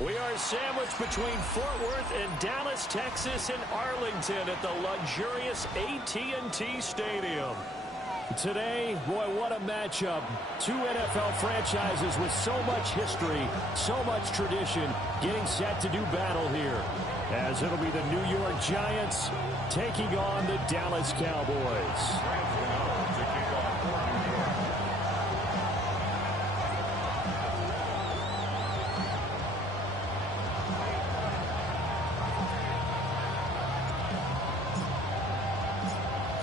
We are sandwiched between Fort Worth and Dallas, Texas, and Arlington at the luxurious AT&T Stadium. Today, boy, what a matchup. Two NFL franchises with so much history, so much tradition, getting set to do battle here. As it'll be the New York Giants taking on the Dallas Cowboys.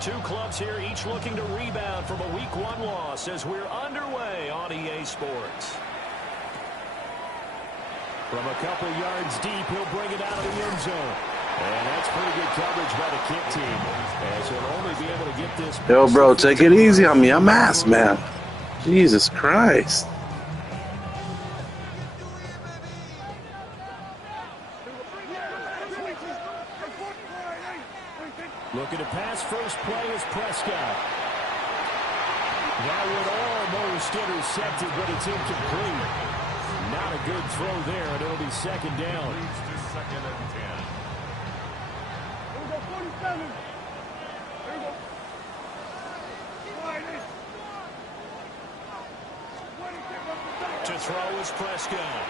Two clubs here, each looking to rebound from a Week 1 loss as we're underway on EA Sports. From a couple yards deep, he'll bring it out of the end zone. And that's pretty good coverage by the kick team, as he'll only be able to get this. Yo, bro, take it easy on me. I'm ass, man. Jesus Christ. Looking to pass, first play is Prescott. That would almost intercept it, but it's incomplete. Not a good throw there, and it'll be second down. Second and 10. Here we go, 47. Here we go. To throw is Prescott.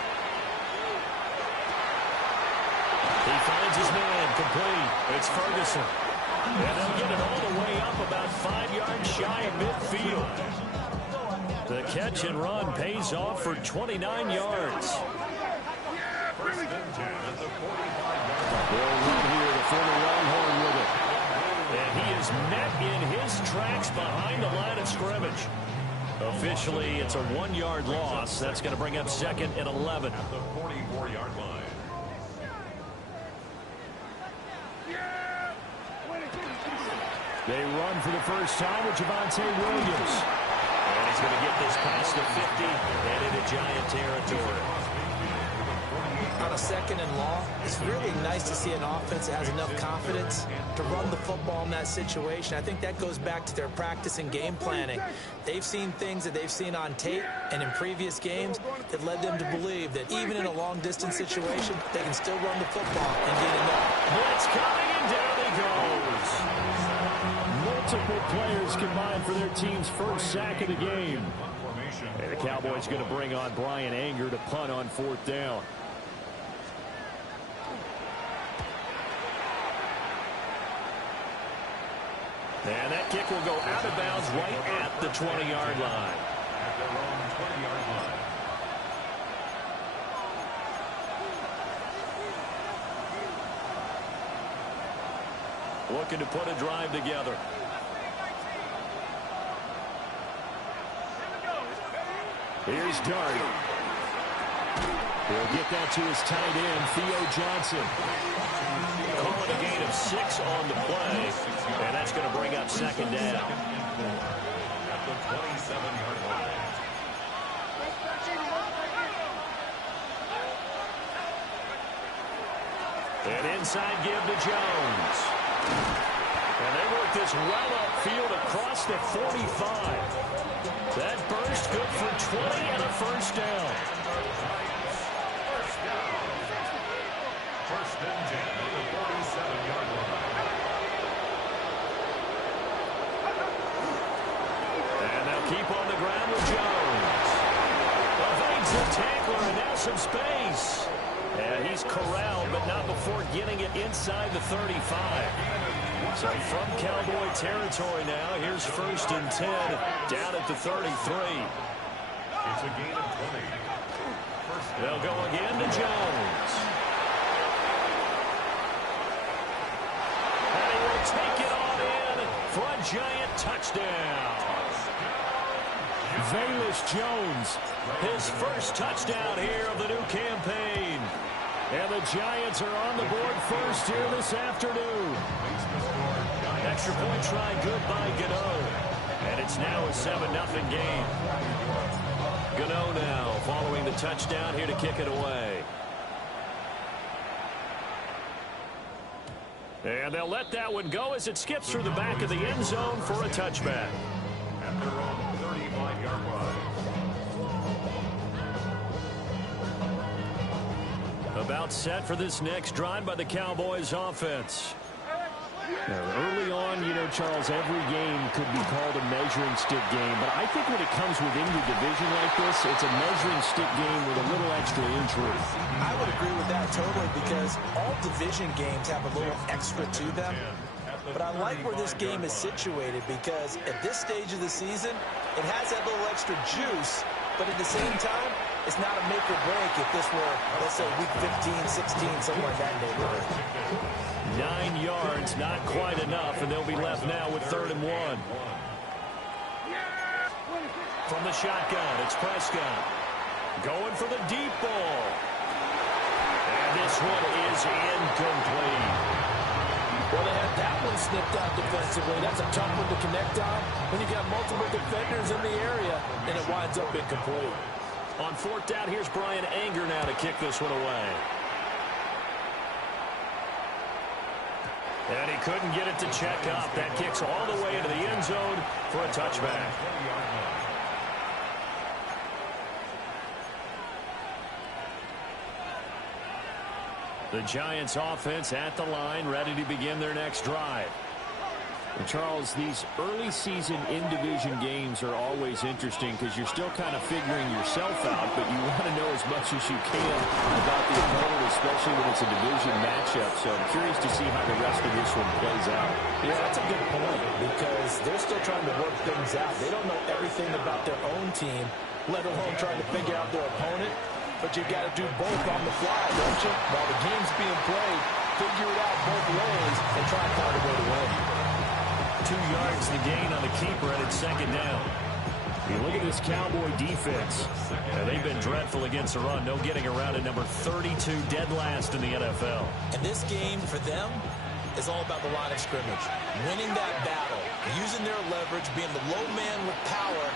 He finds his man, complete. It's Ferguson. And they'll get it all the way up about 5 yards shy of midfield. The catch and run pays off for 29 yards. They'll run here, the former Longhorn with it. And he is met in his tracks behind the line of scrimmage. Officially, it's a 1-yard loss. That's going to bring up second and 11. At the 44-yard line. They run for the first time with Javonte Williams. And he's going to get this past the 50 and into Giant territory. On a second and long, it's really nice to see an offense that has enough confidence to run the football in that situation. I think that goes back to their practice and game planning. They've seen things that they've seen on tape and in previous games that led them to believe that even in a long-distance situation, they can still run the football and get enough. Blitz coming, and down he goes. Multiple players combined for their team's first sack of the game. And the Cowboys going to bring on Brian Anger to punt on fourth down. And that kick will go out of bounds right at the 20-yard line. At their own 20-yard line. Looking to put a drive together. Here's Dart. He'll get that to his tight end, Theo Johnson. Calling a gain of 6 on the play, and that's going to bring up second down. At the 27-yard line. An inside give to Jones. And they work this well upfield across the 45. That burst good for 20 and a first down. First and 10 at the 47-yard line. And they'll keep on the ground with Jones. Evades the tackler, and now some space. And he's corralled, but not before getting it inside the 35. So from Cowboy territory now, here's first and 10 down at the 33. It's a gain of 20. They'll go again to Jones. And he will take it on in for a Giant touchdown. Velus Jones, his first touchdown here of the new campaign. And the Giants are on the board first here this afternoon. Extra point try good by Gano. And it's now a 7-0 game. Gano now following the touchdown here to kick it away. And they'll let that one go as it skips through the back of the end zone for a touchback. At their own 35-yard line. About set for this next drive by the Cowboys offense. Now, early on, you know, Charles, every game could be called a measuring stick game. But I think when it comes within your division like this, it's a measuring stick game with a little extra intrigue. I would agree with that totally because all division games have a little extra to them. But I like where this game is situated because at this stage of the season, it has that little extra juice. But at the same time, it's not a make or break if this were, let's say, week 15, 16, somewhere in that neighborhood. 9 yards, not quite enough, and they'll be left now with 3rd and 1. From the shotgun, it's Prescott. Going for the deep ball. And this one is incomplete. Well, they had that one snipped out defensively. That's a tough one to connect on when you got multiple defenders in the area, and it winds up incomplete. On 4th down, here's Brian Anger now to kick this one away. And he couldn't get it to check up. That kicks all the way into the end zone for a touchback. The Giants offense at the line, ready to begin their next drive. And Charles, these early season in-division games are always interesting because you're still kind of figuring yourself out, but you want to know as much as you can about the opponent, especially when it's a division matchup. So I'm curious to see how the rest of this one plays out. Yeah, that's a good point because they're still trying to work things out. They don't know everything about their own team, let alone trying to figure out their opponent. But you've got to do both on the fly, don't you? While the game's being played, figure it out both ways and try and find a way to win. 2 yards to gain on the keeper at its 2nd down. You look at this Cowboy defense. They've been dreadful against the run. No getting around at number 32, dead last in the NFL. And this game for them is all about the line of scrimmage. Winning that battle, using their leverage, being the low man with power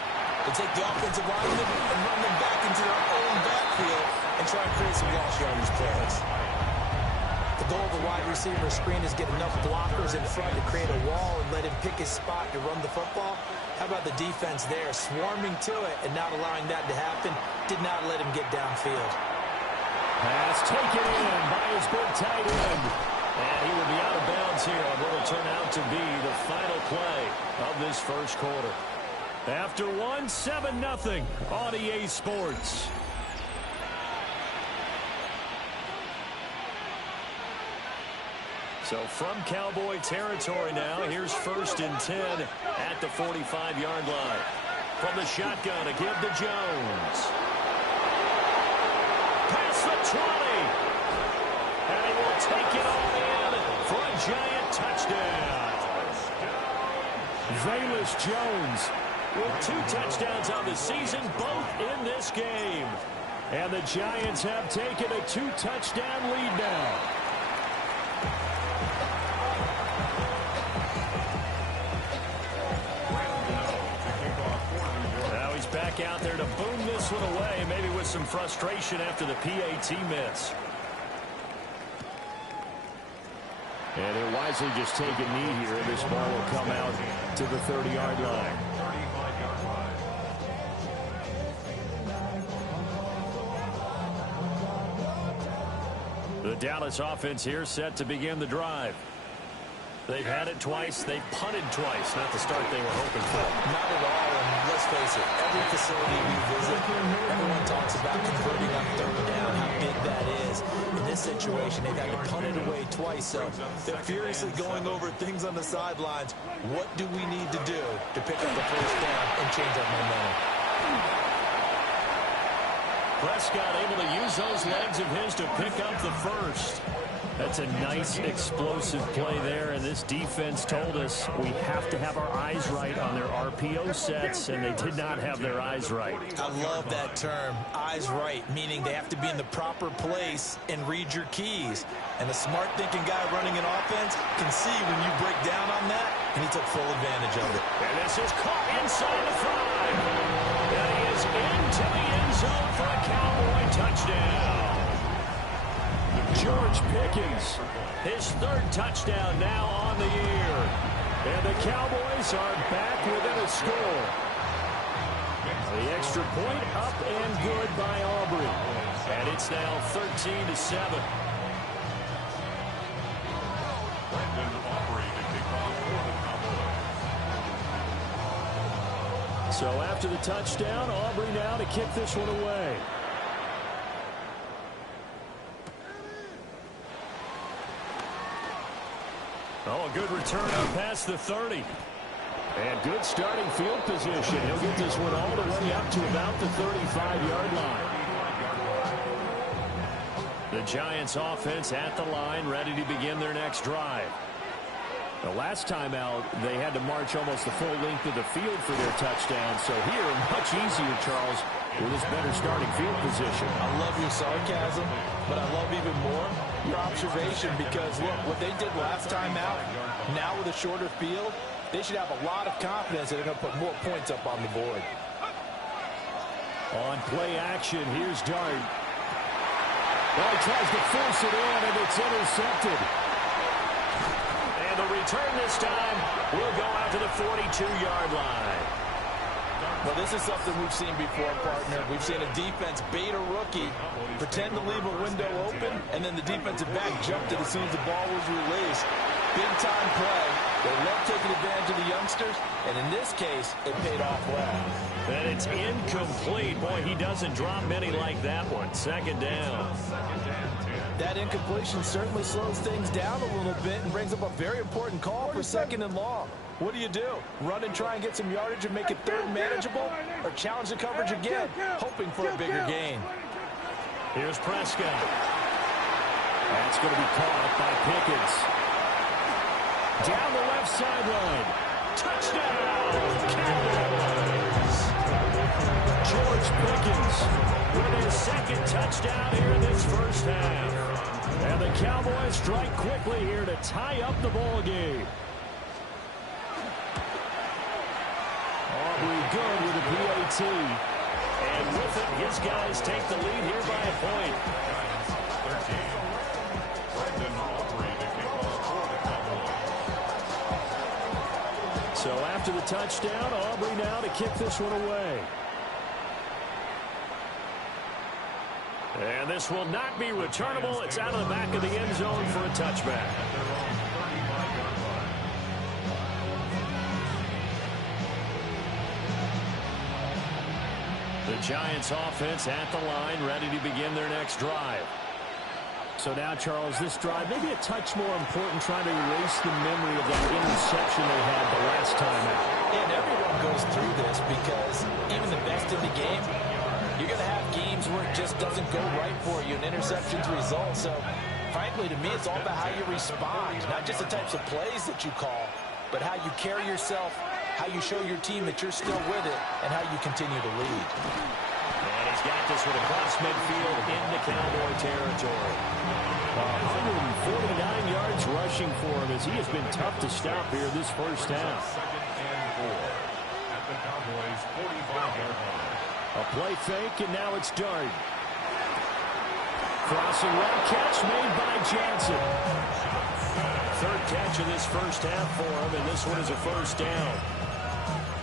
to take the offensive linemen and run them back into their own backfield and try and create some lost yardage plays. The goal of a wide receiver screen is get enough blockers in front to create a wall and let him pick his spot to run the football. How about the defense there, swarming to it and not allowing that to happen? Did not let him get downfield. Pass taken in by his big tight end. And he will be out of bounds here on what will turn out to be the final play of this first quarter. After 7-0 on EA Sports. So from Cowboy territory now, here's 1st and 10 at the 45-yard line. From the shotgun, a give to Jones. Past the 20. And he will take it all in for a giant touchdown. Velus Jones with 2 touchdowns on the season, both in this game. And the Giants have taken a 2-touchdown lead now. Now he's back out there to boom this one away, maybe with some frustration after the PAT miss. And he'll wisely just take a knee here. This ball will come out to the 30-yard line. The Dallas offense here set to begin the drive. They've had it twice. They've punted twice. Not the start they were hoping for. Not at all. And let's face it, every facility we visit, everyone talks about converting on 3rd down, how big that is. In this situation, they've had to punt it away twice. So they're furiously going over things on the sidelines. What do we need to do to pick up the 1st down and change our momentum? Prescott able to use those legs of his to pick up the 1st. That's a nice explosive play there, and this defense told us we have to have our eyes right on their RPO sets, and they did not have their eyes right. I love that term, eyes right, meaning they have to be in the proper place and read your keys. And a smart thinking guy running an offense can see when you break down on that, and he took full advantage of it. And this is caught inside the 5. And he is into the end zone for a Cowboy touchdown. George Pickens, his 3rd touchdown now on the year. And the Cowboys are back within a score. The extra point up and good by Aubrey. And it's now 13-7. So after the touchdown, Aubrey now to kick this one away. Oh, a good return up past the 30. And good starting field position. He'll get this one all the way up to about the 35-yard line. The Giants offense at the line, ready to begin their next drive. The last time out, they had to march almost the full length of the field for their touchdown. So here, much easier, Charles, with this better starting field position. I love your sarcasm, but I love even more your observation because, look, what they did last time out, now with a shorter field, they should have a lot of confidence that they're going to put more points up on the board. On play action, here's Dart. Well, he tries to force it in, and it's intercepted. And the return this time will go out to the 42-yard line. Well, this is something we've seen before, partner. We've seen a defense bait a rookie, pretend to leave a window open, and then the defensive back jumped it as soon as the ball was released. Big-time play. They love taking advantage of the youngsters, and in this case, it paid off well. And it's incomplete. Boy, he doesn't drop many like that one. Second down. That incompletion certainly slows things down a little bit and brings up a very important call for second and long. What do? Run and try and get some yardage and make it third and manageable? Or challenge the coverage again, hoping for a bigger gain? Here's Prescott. That's going to be caught by Pickens. Down the left sideline. Touchdown, Cowboys! George Pickens with his second touchdown here in this first half. And the Cowboys strike quickly here to tie up the ball game. Aubrey good with a PAT. And with it, his guys take the lead here by a point. So after the touchdown, Aubrey now to kick this one away. And this will not be returnable. It's out of the back of the end zone for a touchback. The Giants offense at the line, ready to begin their next drive. So now, Charles, this drive maybe a touch more important, trying to erase the memory of that interception they had the last time out. And everyone goes through this because even the best in the game, you're going to have games where it just doesn't go right for you and interceptions result. So, frankly, to me, it's all about how you respond, not just the types of plays that you call, but how you carry yourself, how you show your team that you're still with it, and how you continue to lead. And he's got this one across midfield into Cowboy territory. 149 yards rushing for him as he has been tough to stop here this first half. A play fake, and now it's Dart. Crossing right, catch made by Johnson. Third catch of this first half for him, and this one is a first down.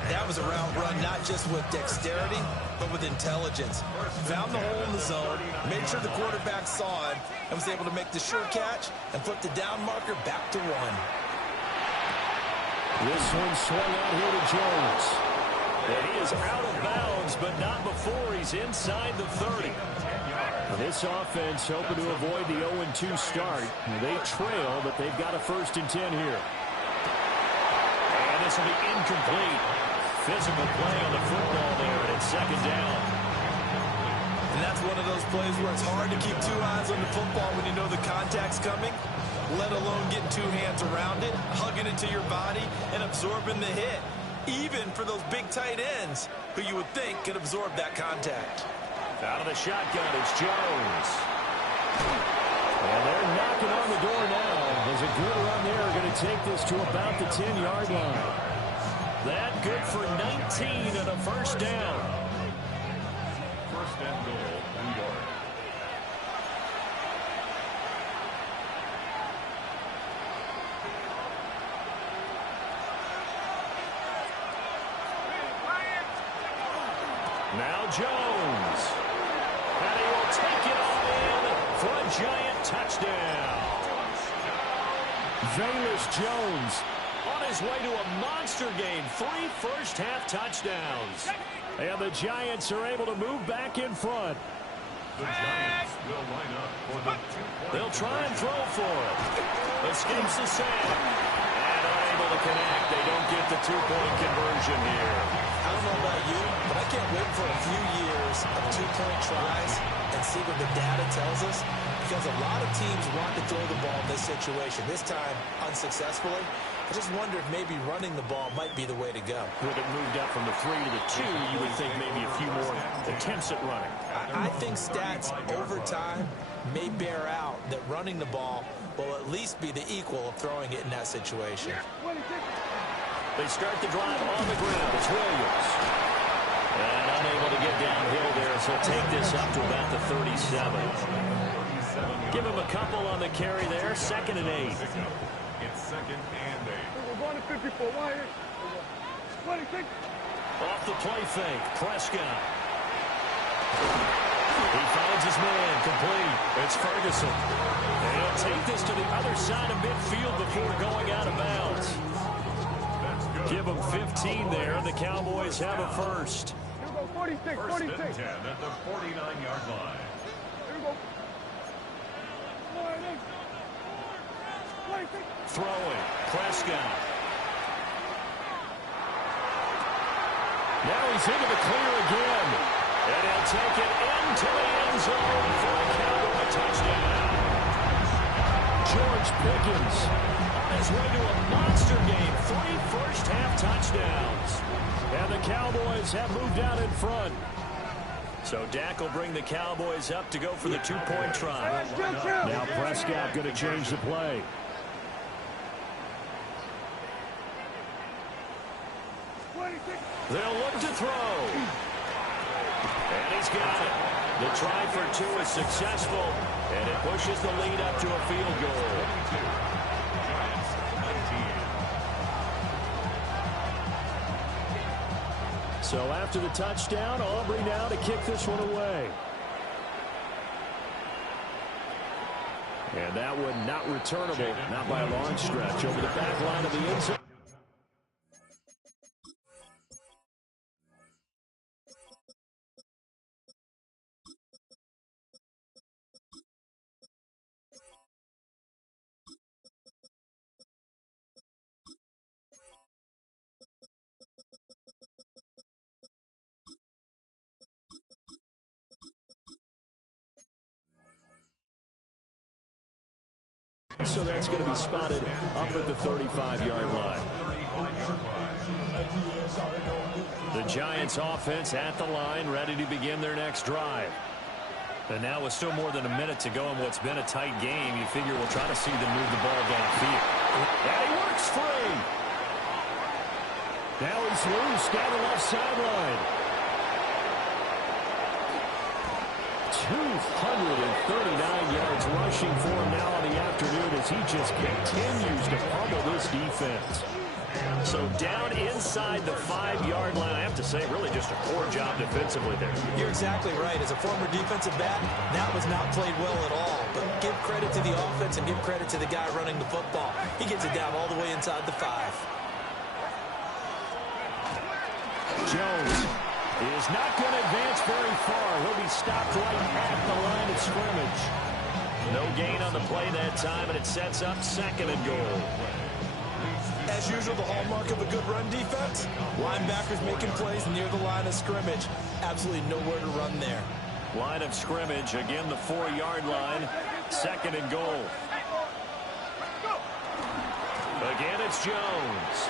That was a route run, not just with dexterity, but with intelligence. Found the hole in the zone, made sure the quarterback saw it, and was able to make the sure catch and flip the down marker back to one. This one swung out here to Jones. And he is out of bounds, but not before he's inside the 30. This offense hoping to avoid the 0-2 start. They trail, but they've got a 1st and 10 here. And this will be incomplete. Physical play on the football there, and it's second down. And that's one of those plays where it's hard to keep two eyes on the football when you know the contact's coming, let alone getting two hands around it, hugging it to your body, and absorbing the hit. Even for those big tight ends who you would think could absorb that contact. Out of the shotgun, it's Jones. And they're knocking on the door now. There's a good run there. Going to take this to about the 10-yard line. That good for 19 and a first down. First and goal, New York. Now Jones. And he will take it all in for a giant touchdown. Velus Jones on his way to a monster game. 3 first-half touchdowns. And the Giants are able to move back in front. The Giants will line up for the 2-point. They'll try and throw for it. Escapes the sack. And unable to connect. They don't get the 2-point conversion here. I don't know about you, but I can't wait for a few years of 2-point tries and see what the data tells us. Because a lot of teams want to throw the ball in this situation. This time, unsuccessfully. I just wonder if maybe running the ball might be the way to go. With it moved up from the 3 to the 2, you would think maybe a few more attempts at running. I think stats over time may bear out that running the ball will at least be the equal of throwing it in that situation. They start the drive on the ground. It's Williams. And unable to get downhill there, so he'll take this up to about the 37. Give him a couple on the carry there. 2nd and 8. It's 2nd and 8. Off the play fake. Prescott. He finds his man. Complete. It's Ferguson. And he'll take this to the other side of midfield before going out of bounds. Give him 15 there, and the Cowboys have a first. First and 10 at the 49-yard line. Throwing. Prescott. Now he's into the clear again. And he'll take it into the end zone for a Cowboy touchdown. George Pickens on his way to a monster game. 3 first-half touchdowns. And the Cowboys have moved out in front. So Dak will bring the Cowboys up to go for the 2-point try. Now Prescott going to change the play. They'll look to throw. And he's got it. The try for 2 is successful, and it pushes the lead up to a field goal. Giants 19. So after the touchdown, Aubrey now to kick this one away. And that one not returnable, not by a long stretch, over the back line of the end zone. So that's going to be spotted up at the 35-yard line. The Giants offense at the line, ready to begin their next drive. And now with still more than a minute to go in what's been a tight game, you figure we'll try to see them move the ball downfield. And he works free. Now he's loose down the left sideline. 239 yards rushing for him now in the afternoon as he just continues to pummel this defense. So down inside the 5-yard line, I have to say, really just a poor job defensively there. You're exactly right. As a former defensive back, that was not played well at all. But give credit to the offense and give credit to the guy running the football. He gets it down all the way inside the 5. Jones is not going to advance very far. He'll be stopped right at the line of scrimmage. No gain on the play that time, and it sets up 2nd and goal. As usual, the hallmark of a good run defense, linebackers making plays near the line of scrimmage. Absolutely nowhere to run there. Line of scrimmage, again the 4-yard line, 2nd and goal. Again, it's Jones.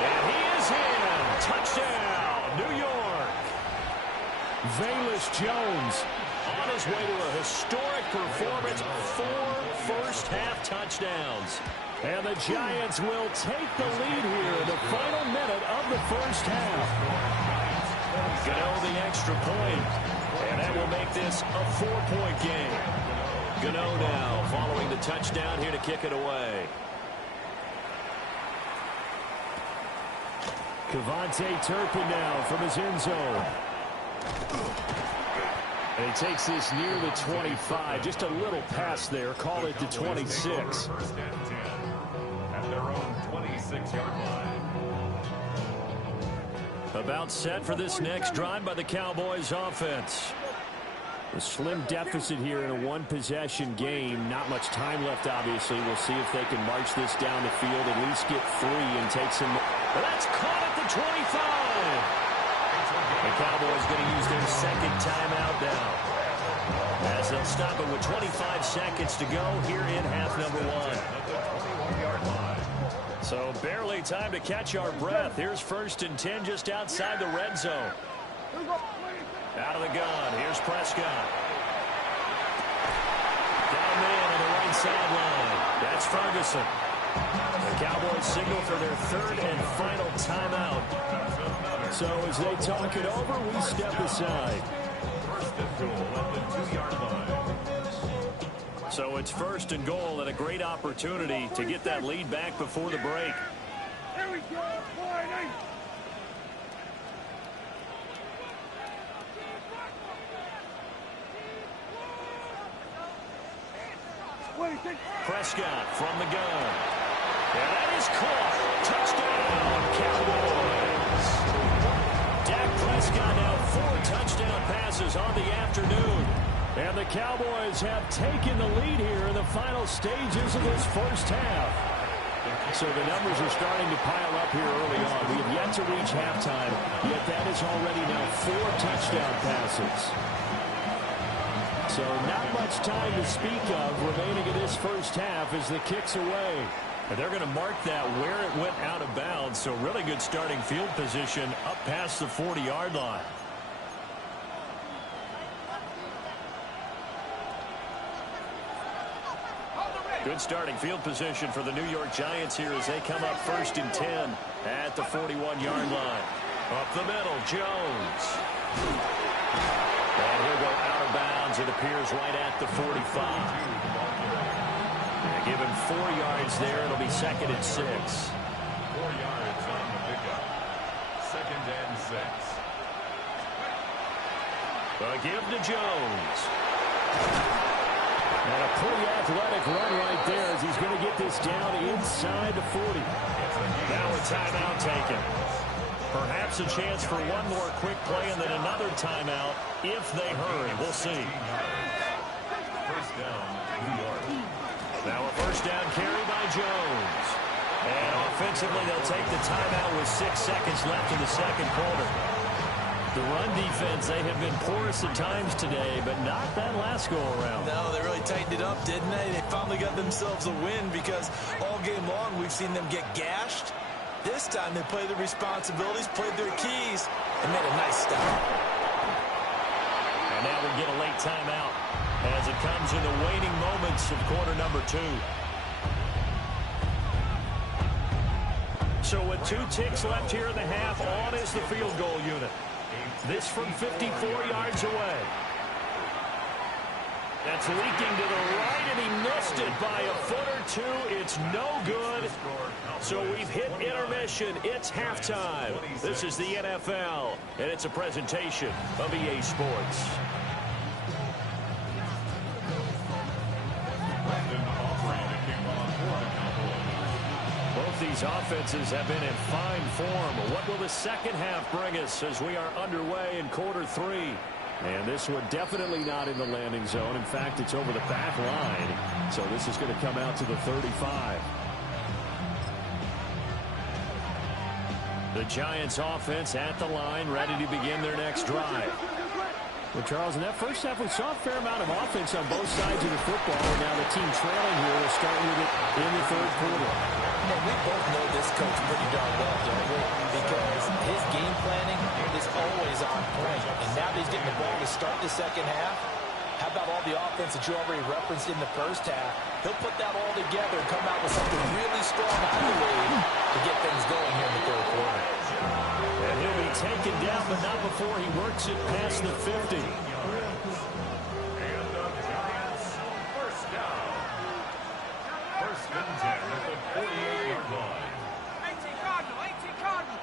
And he is in. Touchdown, New York. Velus Jones on his way to a historic performance, 4 first-half touchdowns. And the Giants will take the lead here in the final minute of the first half. Gano the extra point, and that will make this a 4-point game. Gano now following the touchdown here to kick it away. Kevontae Turpin now from his end zone. And he takes this near the 25. Just a little pass there. Call it the 26. First and 10 at their own 26-yard line. About set for this next drive by the Cowboys offense. A slim deficit here in a one-possession game. Not much time left, obviously. We'll see if they can march this down the field, at least get 3 and take some. But that's caught at the 25. The Cowboys going to use their second timeout now, as they'll stop it with 25 seconds to go here in half number 1. So barely time to catch our breath. Here's 1st and 10 just outside the red zone. Out of the gun. Here's Prescott. Down man on the right sideline. That's Ferguson. The Cowboys signal for their 3rd and final timeout. So as they talk it over, we step aside. First and goal at the 2-yard line. So it's 1st and goal, and a great opportunity to get that lead back before the break. Here we go, fighting! Prescott from the gun. And that is caught. Touchdown, Cowboys. Dak Prescott now 4 touchdown passes on the afternoon. And the Cowboys have taken the lead here in the final stages of this first half. So the numbers are starting to pile up here early on. We have yet to reach halftime, yet that is already now 4 touchdown passes. So not much time to speak of remaining in this first half as the kick's away. And they're going to mark that where it went out of bounds. So really good starting field position up past the 40-yard line. Good starting field position for the New York Giants here as they come up 1st and 10 at the 41-yard line. Up the middle, Jones. And he'll go out of bounds. It appears right at the 45. And give him 4 yards there. It'll be 2nd and 6. 4 yards on the pickup. 2nd and 6. A give to Jones. And a pretty athletic run right there as he's going to get this down inside the 40. Now a timeout taken. Perhaps a chance for one more quick play and then another timeout if they hurry. We'll see. First down, New York. Now a first down carry by Jones. And offensively, they'll take the timeout with 6 seconds left in the second quarter. The run defense, they have been porous at times today, but not that last go-around. No, they really tightened it up, didn't they? They finally got themselves a win because all game long we've seen them get gashed. This time they played their responsibilities, played their keys, and made a nice stop. And now we get a late timeout as it comes in the waning moments of quarter number 2. So with 2 ticks left here in the half, on is the field goal unit. This from 54 yards away. That's leaking to the right, and he missed it by a foot or 2. It's no good. So we've hit intermission. It's halftime. This is the NFL, and it's a presentation of EA Sports. Both these offenses have been in fine form. What will the second half bring us as we are underway in quarter 3? And this one definitely not in the landing zone. In fact, it's over the back line. So this is going to come out to the 35. The Giants offense at the line, ready to begin their next drive. Well, Charles, in that first half, we saw a fair amount of offense on both sides of the football. And now the team trailing here will start with it in the third quarter. And we both know this coach pretty darn well, don't we? Because his game planning is always on point. And now that he's getting the ball to start the second half, how about all the offense that you already referenced in the first half? He'll put that all together and come out with something really strong, I believe, to get things going here in the third quarter. And he'll be taken down, but not before he works it past the 50. And the Giants first down. 1st and 10 at the 48-yard line. 18 Cardinal, 18 Cardinal.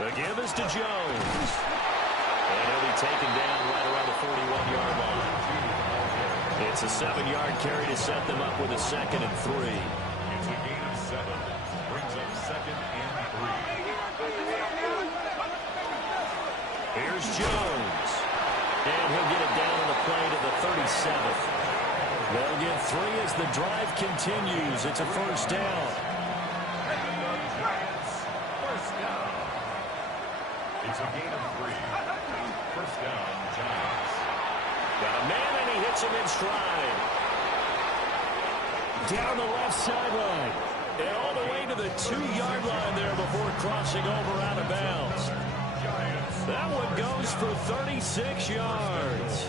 The give is to Jones. And he'll be taken down right around the 41-yard line. It's a 7-yard carry to set them up with a 2nd and 3. It's a gain of 7. Brings up 2nd and 3. Here's Jones. And he'll get it down on the play to the 37th. They'll get 3 as the drive continues. It's a first down. First down. It's a gain of 3. First down, Giants. Got a man, and he hits him in stride. Down the left sideline. And all the way to the 2-yard line there before crossing over out of bounds. That one goes for 36 yards.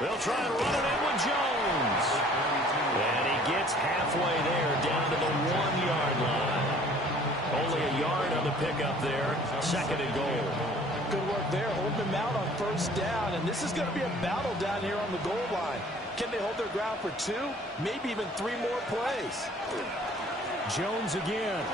They'll try and run it in with Jones. And he gets halfway there, down to the 1-yard line. Only a yard on the pickup there. 2nd and goal. Good work there, holding them out on first down. And this is going to be a battle down here on the goal line. Can they hold their ground for 2? Maybe even 3 more plays. Jones again.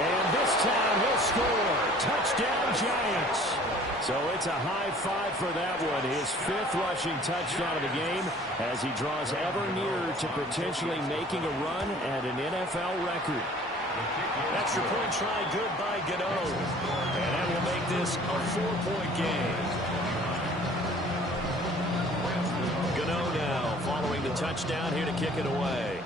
And this time he'll score. Touchdown, Giants. So it's a high 5 for that one. His 5th rushing touchdown of the game as he draws ever nearer to potentially making a run at an NFL record. Extra point try good by Gano. And that will make this a 4-point game. Gano now following the touchdown here to kick it away.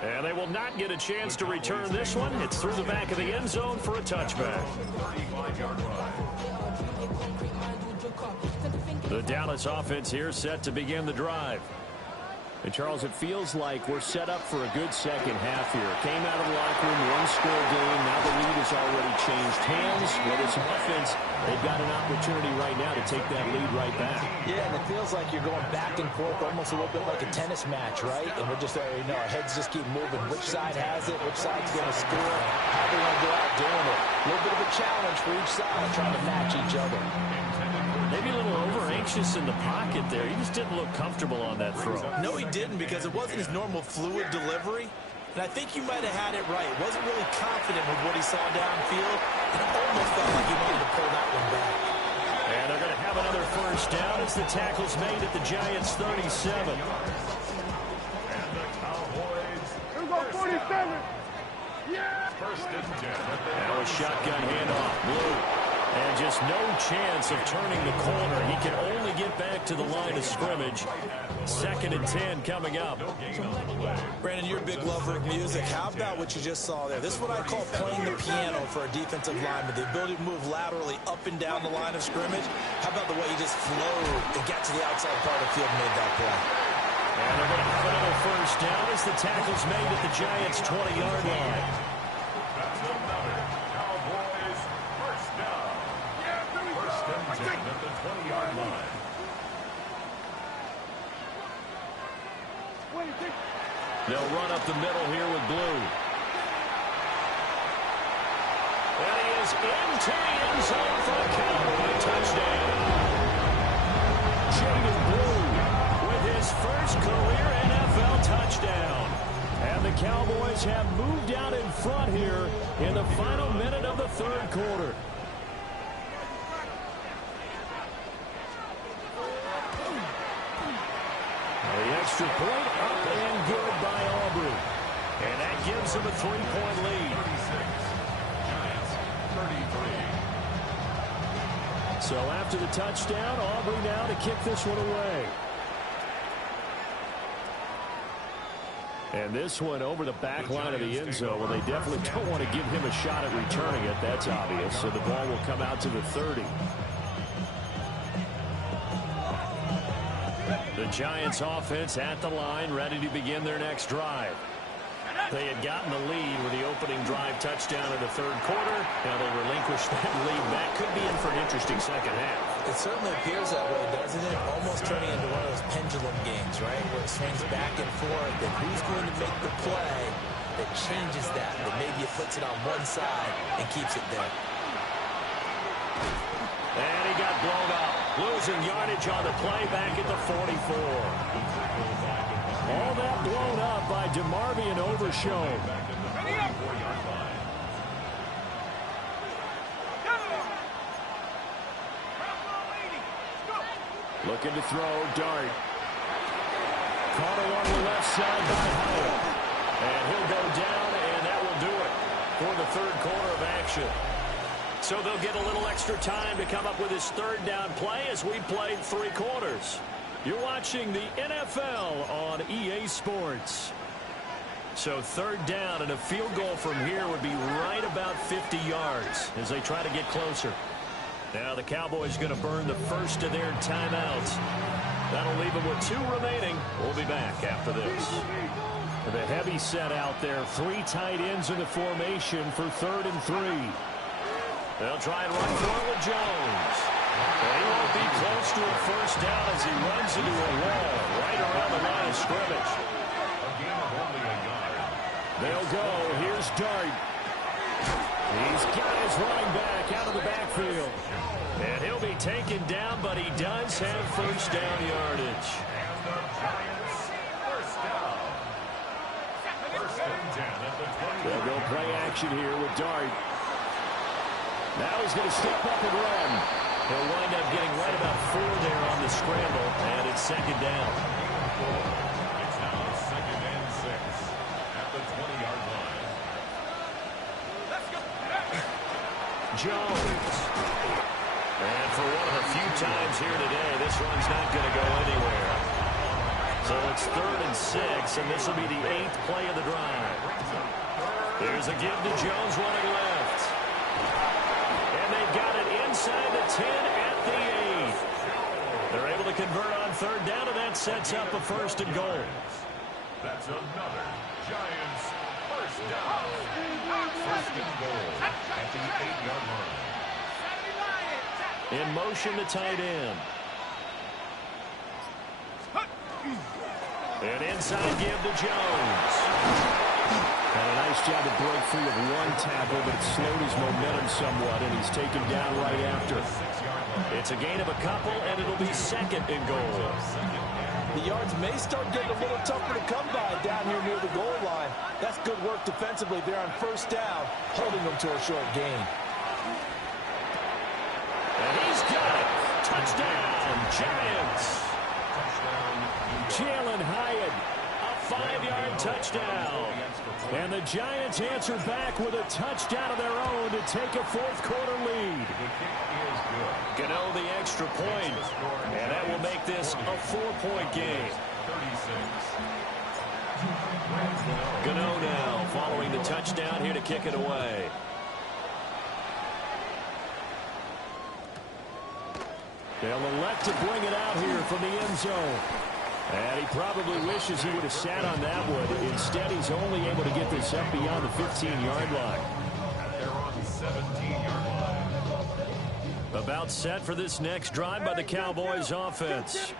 And they will not get a chance to return this one. It's through the back of the end zone for a touchback. The Dallas offense here set to begin the drive. And, Charles, it feels like we're set up for a good second half here. Came out of the locker room, 1-score game. Now the lead has already changed hands. With this offense, they've got an opportunity right now to take that lead right back. Yeah, and it feels like you're going back and forth, almost a little bit like a tennis match, right? And we're just, our heads just keep moving. Which side has it? Which side's going to score? How they're going to go out doing it? A little bit of a challenge for each side, trying to match each other. Maybe a little over-anxious in the pocket there. He just didn't look comfortable on that throw. No, he didn't, because it wasn't his normal fluid delivery. And I think you might have had it right. Wasn't really confident with what he saw downfield. And it almost felt like he wanted to pull that one back. And they're going to have another first down as the tackle's made at the Giants' 37. And the Cowboys. Here we go, 47. Yeah. First and 10. Now a shotgun handoff. Blue. And just no chance of turning the corner. He can only get back to the line of scrimmage. 2nd and 10 coming up. Brandon, you're a big lover of music. How about what you just saw there? This is what I call playing the piano for a defensive lineman. The ability to move laterally up and down the line of scrimmage. How about the way he just flowed and got to the outside part of the field and made that play? And they're going to have another first down as the tackle's made at the Giants' 20-yard line. That's another Cowboys first down. First and 10 at the 20-yard line. They'll run up the middle here with Blue. And he is into the end zone for a Cowboy touchdown. Jaden Blue with his first career NFL touchdown. And the Cowboys have moved out in front here in the final minute of the third quarter. The extra point up and good by Aubrey. And that gives them a 3-point lead. 36, Giants 33. So after the touchdown, Aubrey now to kick this one away. And this one over the back line of the end zone. Well, they definitely don't want to give him a shot at returning it. That's obvious. So the ball will come out to the 30. The Giants offense at the line, ready to begin their next drive. They had gotten the lead with the opening drive touchdown in the third quarter. Now they relinquish that lead. That could be in for an interesting second half. It certainly appears that way, doesn't it? Almost turning into one of those pendulum games, right? Where it swings back and forth, and who's going to make the play that changes that? That maybe it puts it on one side and keeps it there. And he got blown up. Losing yardage on the play back at the 44. All that blown up by DeMarvion Overshown. Looking to throw, Dart. Caught along the left side by Howell. And he'll go down, and that will do it for the third quarter of action. So they'll get a little extra time to come up with his third down play as we played 3 quarters. You're watching the NFL on EA Sports. So third down and a field goal from here would be right about 50 yards as they try to get closer. Now the Cowboys going to burn the first of their timeouts. That'll leave them with 2 remaining. We'll be back after this. The heavy set out there. 3 tight ends in the formation for 3rd and 3. They'll try and run for it with Jones. But he won't be close to a first down as he runs into a wall right around the line of scrimmage. They'll go. Here's Dart. He's got his running back out of the backfield. And he'll be taken down, but he does have first down yardage. They'll go play action here with Dart. Now he's going to step up and run. He'll wind up getting right about 4 there on the scramble, and it's 2nd down. It's now 2nd and 6 at the 20-yard line. Jones. And for one of the few times here today, this run's not going to go anywhere. So it's 3rd and 6, and this will be the 8th play of the drive. There's a give to Jones running left. And they've got it inside the 10 at the 8. They're able to convert on 3rd down, and that sets up a 1st and goal. That's another Giants first down. 1st and goal at the 8-yard line. In motion to tight end. And inside give to Jones. And a nice job to break free of 1 tackle, but it slowed his momentum somewhat, and he's taken down right after. It's a gain of a couple, and it'll be 2nd and goal. The yards may start getting a little tougher to come by down here near the goal line. That's good work defensively there on 1st down, holding them to a short gain. And he's got it. Touchdown, Giants. Jalen Hyatt, a 5-yard touchdown. And the Giants answer back with a touchdown of their own to take a 4th quarter lead. Gano the extra point, and that will make this a 4-point game. Gano now following the touchdown here to kick it away. They'll elect to bring it out here from the end zone. And he probably wishes he would have sat on that one. Instead, he's only able to get this up beyond the 15-yard line. They're on the 17-yard line. About set for this next drive by the Cowboys offense.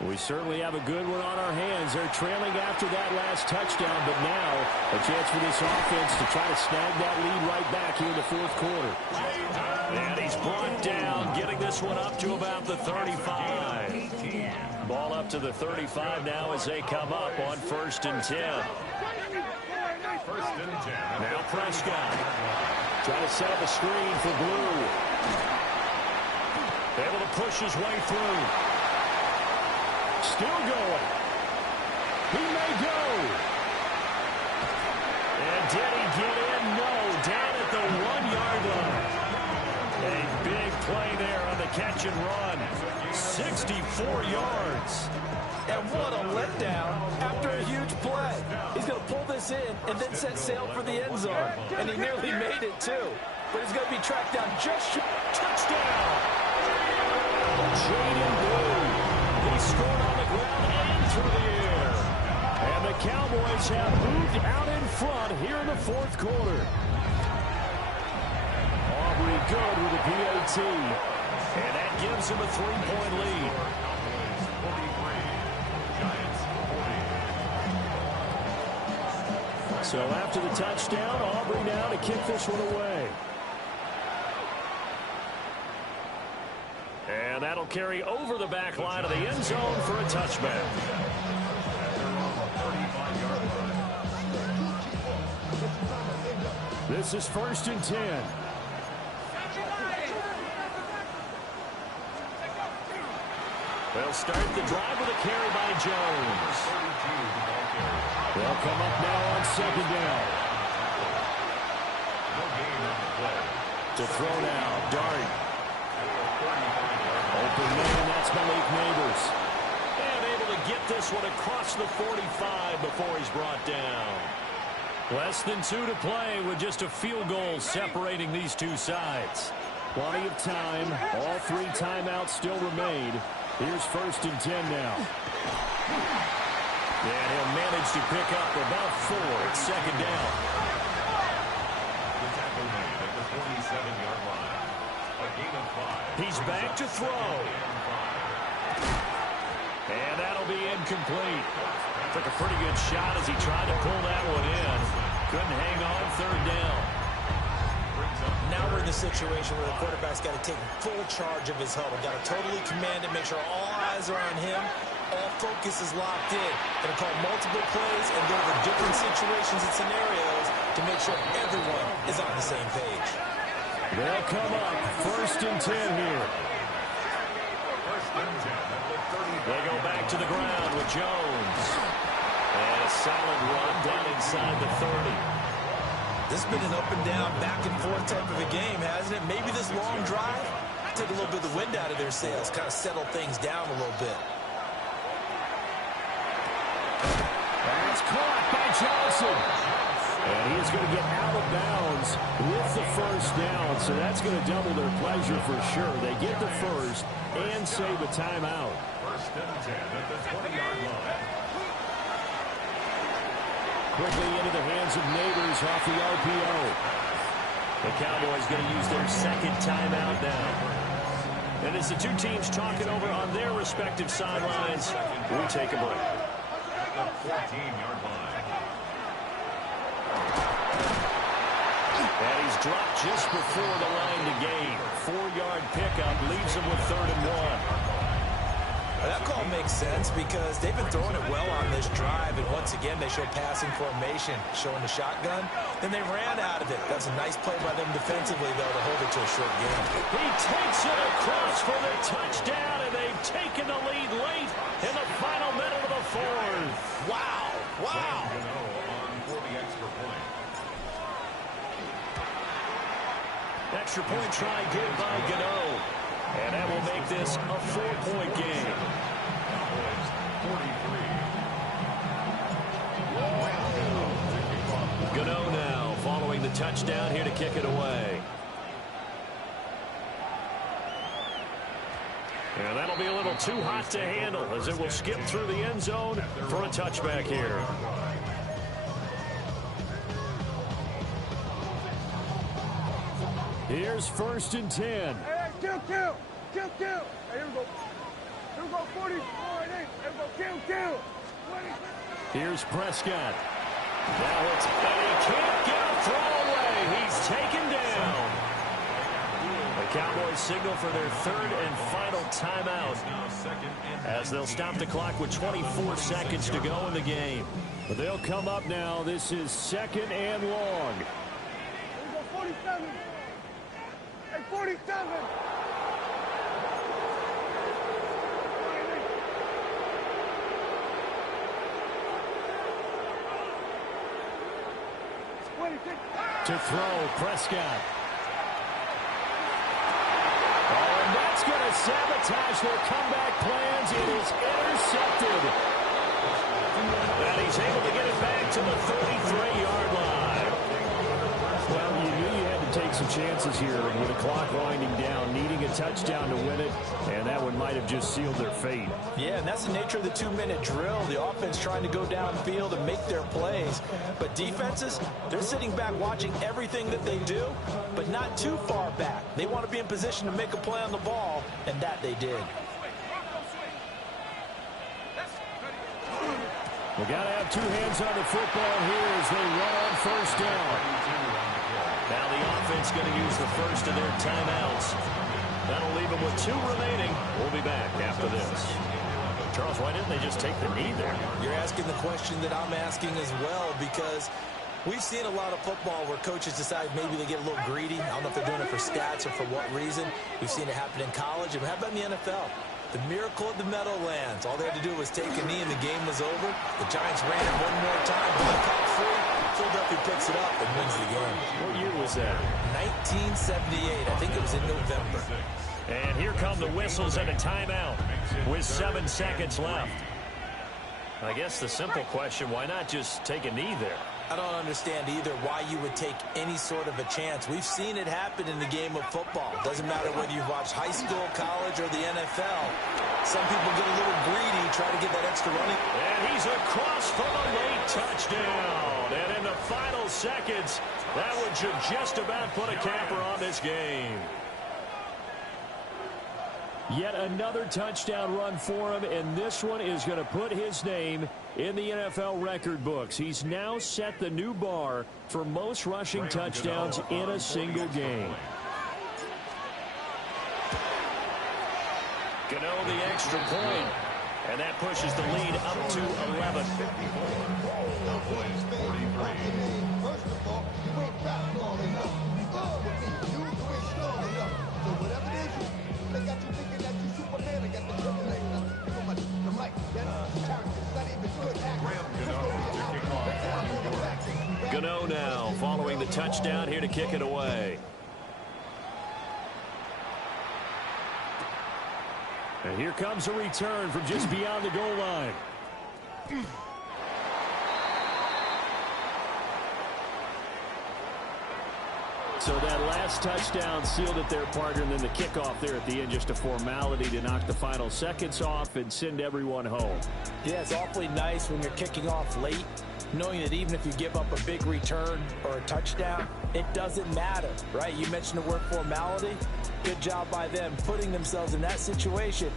We certainly have a good one on our hands. They're trailing after that last touchdown, but now a chance for this offense to try to snag that lead right back here in the 4th quarter. And he's brought down, getting this one up to about the 35. Ball up to the 35 now as they come up on 1st and 10. 1st and 10. Now Prescott trying to set up a screen for Blue. Able to push his way through. Still going. He may go. And did he get in? No. Down at the 1-yard line. A big play there on the catch and run. 64 yards. And what a letdown after a huge play. He's going to pull this in and then set sail for the end zone. And he nearly made it, too. But he's going to be tracked down just short. Touchdown. Jaden Blue. He scored on the ground and through the air. And the Cowboys have moved out in front here in the 4th quarter. Aubrey good with a PAT. And that gives him a 3-point lead. So after the touchdown, Aubrey now to kick this one away. And that'll carry over the back line of the end zone for a touchback. This is 1st and 10. They'll start the drive with a carry by Jones. They'll come up now on 2nd down. To throw now, Dart. Open man, that's Malik Neighbors. And able to get this one across the 45 before he's brought down. Less than 2 to play with just a field goal separating these two sides. Plenty of time. All 3 timeouts still remain. Here's 1st and 10 now. And he'll manage to pick up about 4 at 2nd down. The tackle made at the 47-yard line. A gain of 5. He's back to throw. And that'll be incomplete. Took a pretty good shot as he tried to pull that one in. Couldn't hang on 3rd down. Now we're in the situation where the quarterback's got to take full charge of his huddle. Got to totally command it, make sure all eyes are on him. All focus is locked in. Going to call multiple plays and go over different situations and scenarios to make sure everyone is on the same page. They'll come up 1st and 10 here. They go back to the ground with Jones. And a solid run down inside the 30. This has been an up and down, back and forth type of a game, hasn't it? Maybe this long drive took a little bit of the wind out of their sails, kind of settled things down a little bit. That's caught by Johnson. And he is going to get out of bounds with the 1st down, so that's going to double their pleasure for sure. They get the 1st and save a timeout. 1st and 10 at the 20-yard line. Quickly into the hands of Neighbors off the RPO. The Cowboys going to use their 2nd timeout now. And as the two teams talking over on their respective sidelines, we take a break. The 14-yard line. And he's dropped just before the line to gain. 4-yard pickup leaves him with 3rd and 1. That call makes sense because they've been throwing it well on this drive, and once again they show passing formation, showing the shotgun. Then they ran out of it. That's a nice play by them defensively, though, to hold it to a short game. He takes it across for the touchdown, and they've taken the lead late in the final minute of the 4th. Wow! Wow! On for the extra point. Extra point try good by Gano. And that will make this a 4-point game. Gano now following the touchdown here to kick it away. And that'll be a little too hot to handle as it will skip through the end zone for a touchback here. Here's 1st and 10. Hey, kill. Hey, here we go. Here we go, 44 and 8. Here we go, kill. 20. Here's Prescott. Now it's Petty. Can't get a throw away. He's taken down. The Cowboys signal for their 3rd and final timeout as they'll stop the clock with 24 seconds to go in the game. But they'll come up now. This is 2nd and long. Here we go, 47. Hey, 47. To throw, Prescott. Oh, and that's going to sabotage their comeback plans. It is intercepted. And he's able to get it back to the 33-yard line. Well, you knew you had to take some chances here with the clock winding down, needing a touchdown to win it, and that one might have just sealed their fate. Yeah, and that's the nature of the 2-minute drill. The offense trying to go downfield and make their plays. But defenses, they're sitting back watching everything that they do, but not too far back. They want to be in position to make a play on the ball, and that they did. We got to have two hands on the football here as they run on 1st down. Now the offense going to use the first of their timeouts. That'll leave him with 2 remaining. We'll be back after this. Charles, why didn't they just take the knee there? You're asking the question that I'm asking as well, because we've seen a lot of football where coaches decide maybe they get a little greedy. I don't know if they're doing it for stats or for what reason. We've seen it happen in college. And how about in the NFL? The miracle of the Meadowlands. All they had to do was take a knee and the game was over. The Giants ran it one more time. Blackhawk free. Philadelphia picks it up and wins the game. What year was that? 1978. I think it was in November. And here come the whistles and a timeout with 7 seconds left. I guess the simple question, why not just take a knee there? I don't understand either why you would take any sort of a chance. We've seen it happen in the game of football. Doesn't matter whether you've watched high school, college, or the NFL. Some people get a little greedy, try to get that extra running. And he's across for the late touchdown. And in the final seconds, that one should just about put a capper on this game. Yet another touchdown run for him, and this one is going to put his name in the NFL record books. He's now set the new bar for most rushing touchdowns in a single game. Gano the extra point, and that pushes the lead up to 11. Gano now following the touchdown here to kick it away. And here comes a return from just beyond the goal line. So that last touchdown sealed it there, partner, and then the kickoff there at the end, just a formality to knock the final seconds off and send everyone home. Yeah, it's awfully nice when you're kicking off late, knowing that even if you give up a big return or a touchdown, it doesn't matter, right? You mentioned the word formality. Good job by them putting themselves in that situation